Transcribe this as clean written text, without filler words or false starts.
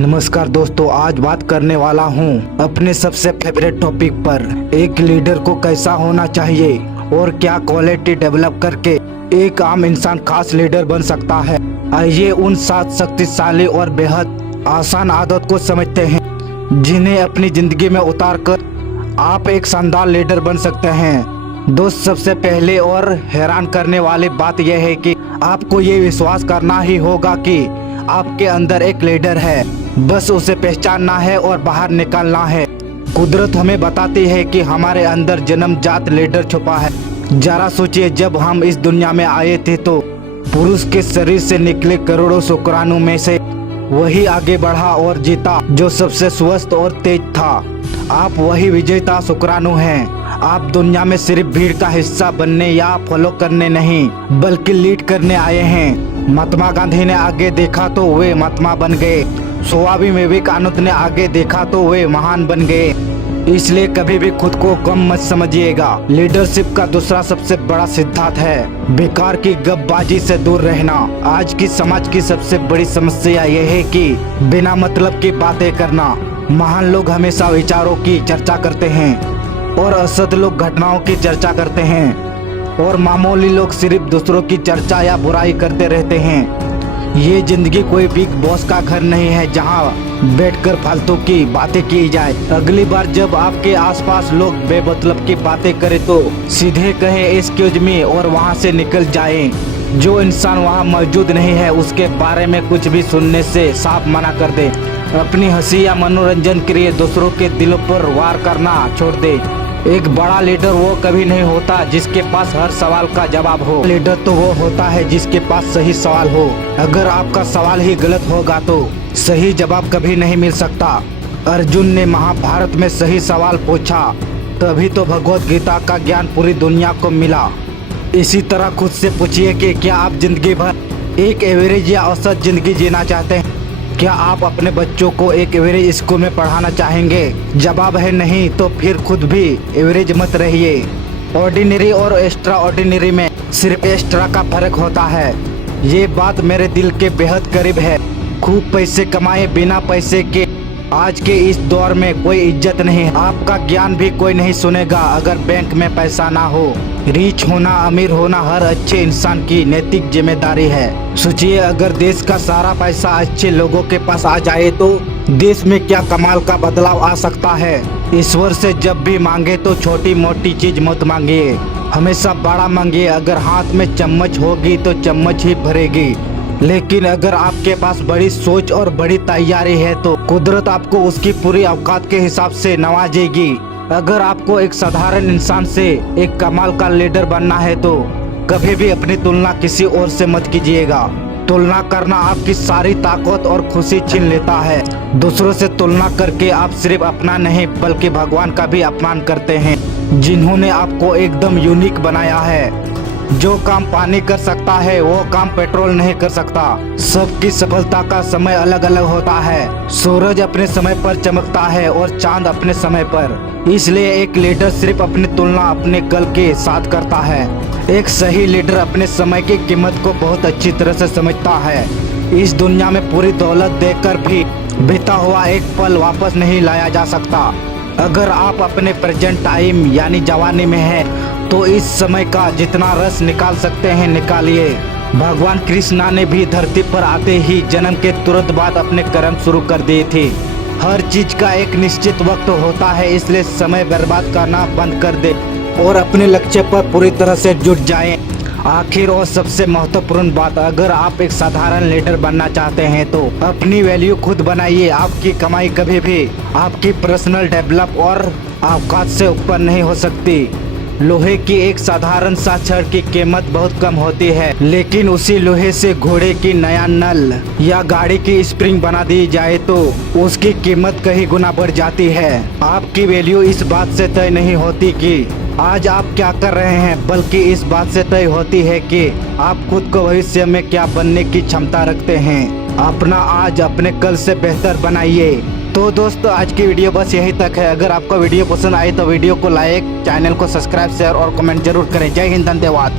नमस्कार दोस्तों, आज बात करने वाला हूँ अपने सबसे फेवरेट टॉपिक पर। एक लीडर को कैसा होना चाहिए और क्या क्वालिटी डेवलप करके एक आम इंसान खास लीडर बन सकता है। आइए उन 7 शक्तिशाली और बेहद आसान आदत को समझते हैं जिन्हें अपनी जिंदगी में उतारकर आप एक शानदार लीडर बन सकते हैं। दोस्त, सबसे पहले और हैरान करने वाली बात यह है कि आपको ये विश्वास करना ही होगा कि आपके अंदर एक लीडर है, बस उसे पहचानना है और बाहर निकालना है। कुदरत हमें बताती है कि हमारे अंदर जन्मजात लीडर छुपा है। जरा सोचिए, जब हम इस दुनिया में आए थे तो पुरुष के शरीर से निकले करोड़ों शुक्राणु में से वही आगे बढ़ा और जीता जो सबसे स्वस्थ और तेज था। आप वही विजेता शुक्राणु हैं। आप दुनिया में सिर्फ भीड़ का हिस्सा बनने या फॉलो करने नहीं बल्कि लीड करने आए हैं। महात्मा गांधी ने आगे देखा तो वे महात्मा बन गए। स्वामी विवेकानंद ने आगे देखा तो वे महान बन गए। इसलिए कभी भी खुद को कम मत समझिएगा। लीडरशिप का दूसरा सबसे बड़ा सिद्धांत है बेकार की गपबाजी से दूर रहना। आज की समाज की सबसे बड़ी समस्या यह है कि बिना मतलब की बातें करना। महान लोग हमेशा विचारों की चर्चा करते हैं और असद लोग घटनाओं की चर्चा करते हैं और मामूली लोग सिर्फ दूसरों की चर्चा या बुराई करते रहते हैं। ये जिंदगी कोई बिग बॉस का घर नहीं है जहां बैठकर फालतू की बातें की जाए। अगली बार जब आपके आसपास लोग बेमतलब की बातें करें तो सीधे कहें एक्सक्यूज मी और वहां से निकल जाएं। जो इंसान वहां मौजूद नहीं है उसके बारे में कुछ भी सुनने से साफ मना कर दे। अपनी हंसी या मनोरंजन के लिए दूसरों के दिलों पर वार करना छोड़ दे। एक बड़ा लीडर वो कभी नहीं होता जिसके पास हर सवाल का जवाब हो। लीडर तो वो होता है जिसके पास सही सवाल हो। अगर आपका सवाल ही गलत होगा तो सही जवाब कभी नहीं मिल सकता। अर्जुन ने महाभारत में सही सवाल पूछा, तभी तो भगवत गीता का ज्ञान पूरी दुनिया को मिला। इसी तरह खुद से पूछिए कि क्या आप जिंदगी भर एक एवरेज या औसत जिंदगी जीना चाहते हैं? क्या आप अपने बच्चों को एक एवरेज स्कूल में पढ़ाना चाहेंगे? जवाब है नहीं, तो फिर खुद भी एवरेज मत रहिए। ऑर्डिनरी और एक्स्ट्रा ऑर्डिनरी में सिर्फ एक्स्ट्रा का फर्क होता है। ये बात मेरे दिल के बेहद करीब है। खूब पैसे कमाए बिना पैसे के आज के इस दौर में कोई इज्जत नहीं है। आपका ज्ञान भी कोई नहीं सुनेगा अगर बैंक में पैसा ना हो। रिच होना, अमीर होना हर अच्छे इंसान की नैतिक जिम्मेदारी है। सोचिए, अगर देश का सारा पैसा अच्छे लोगों के पास आ जाए तो देश में क्या कमाल का बदलाव आ सकता है। ईश्वर से जब भी मांगे तो छोटी मोटी चीज मत मांगिए, हमेशा बड़ा मांगिए। अगर हाथ में चम्मच होगी तो चम्मच ही भरेगी, लेकिन अगर आपके पास बड़ी सोच और बड़ी तैयारी है तो कुदरत आपको उसकी पूरी औकात के हिसाब से नवाजेगी। अगर आपको एक साधारण इंसान से एक कमाल का लीडर बनना है तो कभी भी अपनी तुलना किसी और से मत कीजिएगा। तुलना करना आपकी सारी ताकत और खुशी छीन लेता है। दूसरों से तुलना करके आप सिर्फ अपना नहीं बल्कि भगवान का भी अपमान करते हैं जिन्होंने आपको एकदम यूनिक बनाया है। जो काम पानी कर सकता है वो काम पेट्रोल नहीं कर सकता। सबकी सफलता का समय अलग अलग होता है। सूरज अपने समय पर चमकता है और चांद अपने समय पर। इसलिए एक लीडर सिर्फ अपनी तुलना अपने कल के साथ करता है। एक सही लीडर अपने समय की कीमत को बहुत अच्छी तरह से समझता है। इस दुनिया में पूरी दौलत देकर भी बीता हुआ एक पल वापस नहीं लाया जा सकता। अगर आप अपने प्रेजेंट टाइम यानी जवानी में हैं तो इस समय का जितना रस निकाल सकते हैं निकालिए। भगवान कृष्णा ने भी धरती पर आते ही जन्म के तुरंत बाद अपने कर्म शुरू कर दिए थे। हर चीज का एक निश्चित वक्त होता है, इसलिए समय बर्बाद करना बंद कर दे और अपने लक्ष्य पर पूरी तरह से जुट जाएं। आखिर और सबसे महत्वपूर्ण बात, अगर आप एक साधारण लीडर बनना चाहते हैं तो अपनी वैल्यू खुद बनाइए। आपकी कमाई कभी भी आपकी पर्सनल डेवलप और औकात से ऊपर नहीं हो सकती। लोहे की एक साधारण सा छड़ की कीमत बहुत कम होती है, लेकिन उसी लोहे से घोड़े की नया नल या गाड़ी की स्प्रिंग बना दी जाए तो उसकी कीमत कई गुना बढ़ जाती है। आपकी वैल्यू इस बात से तय नहीं होती कि आज आप क्या कर रहे हैं, बल्कि इस बात से तय होती है कि आप खुद को भविष्य में क्या बनने की क्षमता रखते हैं। अपना आज अपने कल से बेहतर बनाइए। तो दोस्तों, आज की वीडियो बस यही तक है। अगर आपको वीडियो पसंद आई तो वीडियो को लाइक, चैनल को सब्सक्राइब, शेयर और कमेंट जरूर करें। जय हिंद, धन्यवाद।